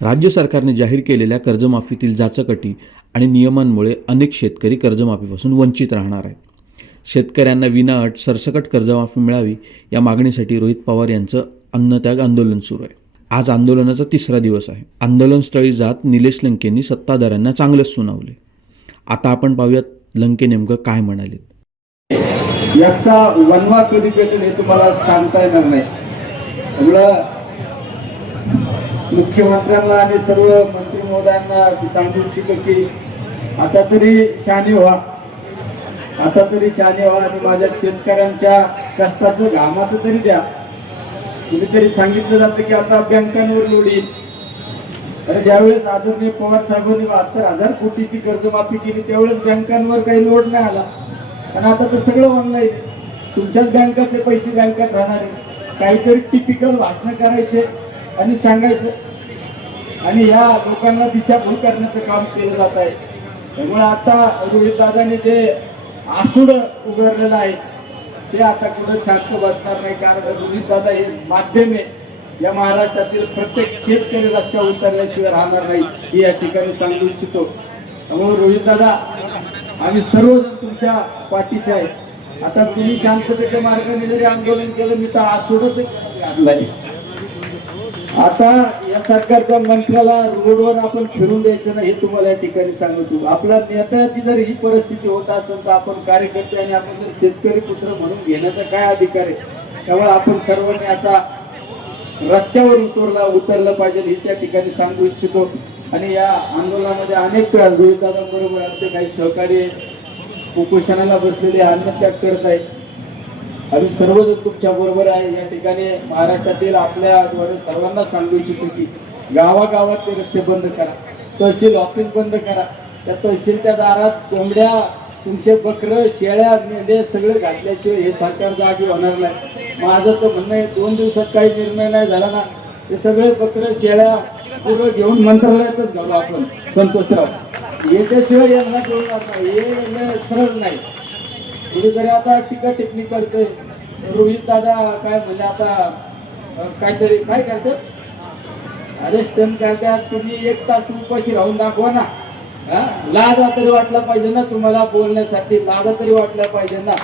राज्य सरकारने जाहीर केलेल्या कर्जमाफीतील जाचकटी आणि नियमांमुळे अनेक शेतकरी कर्जमाफीपासून वंचित राहणार आहेत. शेतकऱ्यांना विनाअट सरसकट कर्जमाफी मिळावी या मागणीसाठी रोहित पवार यांचं अन्नत्याग आंदोलन सुरू आहे. आज आंदोलनाचा 3रा दिवस आहे. आंदोलनस्थळी जात निलेश लंकेंनी सत्ताधाऱ्यांना चांगलंच सुनावले. आता आपण पाहूयात लंके नेमकं काय म्हणाले. याचा वनवा कधी भेटेल हे तुम्हाला सांगता येणार नाही. त्यामुळं मुख्यमंत्र्यांना आणि सर्व मंत्री महोदयांना सांगू इच्छितो की आता तरी शहाणे व्हा, आता तरी शहाणे व्हा आणि माझ्या शेतकऱ्यांच्या कष्टाचं घामाचं तरी द्या. कुणीतरी सांगितलं जातं की आता बँकांवर लोड येईल. तर ज्यावेळेस आदरणीय पवार साहेबांनी 72,000 कोटीची कर्जमाफी केली त्यावेळेस बँकांवर काही लोड नाही आला. आणि आता तर सगळं ऑनलाईन, तुमच्याच बँकातले पैसे बँकात राहणार आहे. काहीतरी टिपिकल भाषणं करायचे आणि सांगायचं आणि ह्या लोकांना दिशाभूल करण्याचं काम केलं जात आहे. त्यामुळे आता रोहित दादाने जे आसूड उभारलेलं आहे ते आता कुठं शांत बसणार नाही. कारण रोहित दादा हे माध्यम आहे. या महाराष्ट्रातील प्रत्येक शेतकरी रस्त्यावर उतरल्याशिवाय राहणार नाही हे या ठिकाणी सांगू इच्छितो. त्यामुळे रोहित दादा आम्ही सर्वजण तुमच्या पाठीशी आहे. आता तुम्ही शांततेच्या मार्गाने जरी आंदोलन केलं मी तर आसूडच घातलाय. आता या सरकारच्या मंत्र्याला रोडवर आपण फिरून द्यायचं नाही हे तुम्हाला या ठिकाणी सांगतो. आपल्या नेत्याची जर ही परिस्थिती होत असेल तर आपण कार्यकर्ते आणि आपण जर शेतकरी पुत्र म्हणून घेण्याचा काय अधिकार आहे. त्यामुळे आपण सर्वांनी आता रस्त्यावर उतरलं पाहिजे हेच या ठिकाणी सांगू इच्छितो. आणि या आंदोलनामध्ये अनेक रोहितदादांबरोबर आमचे काही सहकारी उपोषणाला बसलेले अन्नत्याग करत आहेत. आम्ही सर्वजण तुमच्या बरोबर आहे. या ठिकाणी महाराष्ट्रातील आपल्याद्वारे सर्वांना सांगू इच्छितो की गावागावातले रस्ते बंद करा, तहसील ऑफिस बंद करा. त्या तहसीलच्या दारात कोंबड्या, तुमचे बकरं, शेळ्या, मेंढे सगळे घातल्याशिवाय हे सरकार जागी होणार नाही. माझं तर म्हणणं आहे 2 दिवसात काही निर्णय नाही झाला ना ते सगळे बकरं, शेळ्या सगळं घेऊन मंत्रालयातच घालू आपण. संतोषराव याच्याशिवाय यांना बोलणार नाही, हे सरळ नाही. कुठेतरी आता टीका टिप्पणी करते. रोहित दादा काय म्हणजे आता काहीतरी काय करतात, अरे स्टंट करतात. तुम्ही 1 तास उपाशी राहून दाखवा ना. लाजा तरी वाटला पाहिजे ना तुम्हाला बोलण्यासाठी, लाजा तरी वाटल्या पाहिजे ना.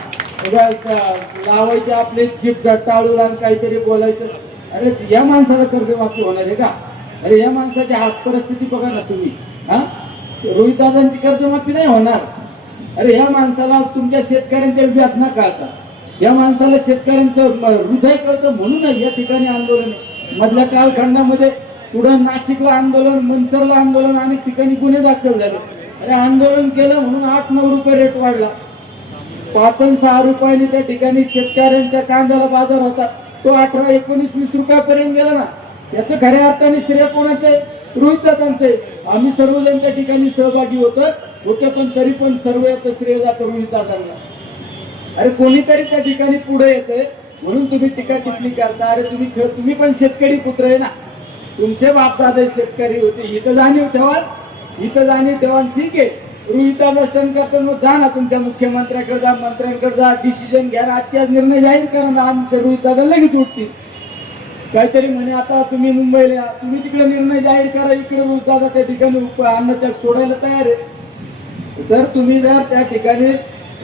लावायचे आपले चिप टाळून आणि काहीतरी बोलायचं. अरे या माणसाला कर्जमाफी होणार आहे का? अरे या माणसाची हात परिस्थिती बघा ना तुम्ही. रोहित दादांची कर्जमाफी नाही होणार. अरे या माणसाला तुमच्या शेतकऱ्यांच्या वेदना कळतात, या माणसाला शेतकऱ्यांचं हृदय कळतं म्हणून या ठिकाणी आंदोलन. मधल्या कालखंडामध्ये पुढं नाशिकला आंदोलन, मंचरला आंदोलन, अनेक ठिकाणी गुन्हे दाखल झाले. अरे आंदोलन केलं म्हणून 8-9 रुपये रेट वाढला. 5 आणि 6 रुपयांनी त्या ठिकाणी शेतकऱ्यांच्या कांद्याला बाजार होता तो 18, 19, 20 रुपयापर्यंत गेला ना. याचं खऱ्या अर्थाने श्रेय कोणाचं आहे? रोहित दादांचं आहे. आम्ही सर्वजण त्या ठिकाणी सहभागी होते पण तरी पण सर्व याचं श्रेय जातं रोहित दादांना. अरे कोणीतरी त्या ठिकाणी पुढे येते म्हणून तुम्ही टीका टिप्पणी करता. अरे तुम्ही पण शेतकरी पुत्र आहे ना, तुमचे बाप दादा शेतकरी होते. इथं जाणीव ठेवा. ठीक आहे, रोहित दादा स्टंट करतात मग जा ना तुमच्या मुख्यमंत्र्याकडे जा, मंत्र्यांकडे जा, डिसिजन घ्या. आजचे आज निर्णय जाहीर करा ना. आमच्या रोहित दादा लगेच उठतील. काहीतरी म्हणे आता तुम्ही मुंबईला, तुम्ही तिकडे निर्णय जाहीर करा, इकडे रोहित दादा त्या ठिकाणी अन्नत्याग सोडायला तयार आहे. तर तुम्ही जर त्या ठिकाणी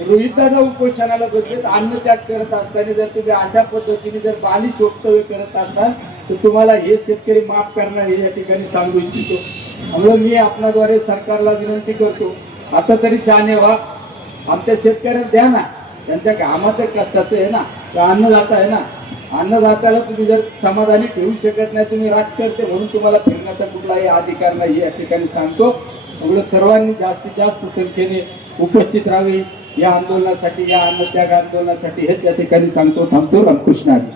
रोहित दादा उपोषणाला बसलेत अन्नत्याग करत असताना जर तुम्ही अशा पद्धतीने जर बालिश वक्तव्य करत असताल तर तुम्हाला हे शेतकरी माफ करणार हे या ठिकाणी सांगू इच्छितो. म्हणून मी आपल्याद्वारे सरकारला विनंती करतो, आता तरी शहाणे व्हा. आमच्या शेतकऱ्यांना द्या ना, त्यांच्या घामाच्या कष्टाचं आहे ना, अन्नदाता आहे ना. अन्नदात्याला तुम्ही जर समाधानी ठेवू शकत नाही, तुम्ही राजकर्ते म्हणून तुम्हाला फिरण्याचा कुठलाही अधिकार नाही या ठिकाणी सांगतो. त्यामुळे सर्वांनी जास्तीत जास्त संख्येने उपस्थित राहावे या आंदोलनासाठी, या अन्नत्याग आंदोलनासाठी हेच या ठिकाणी सांगतो. थांबतो. रामकृष्ण हरी.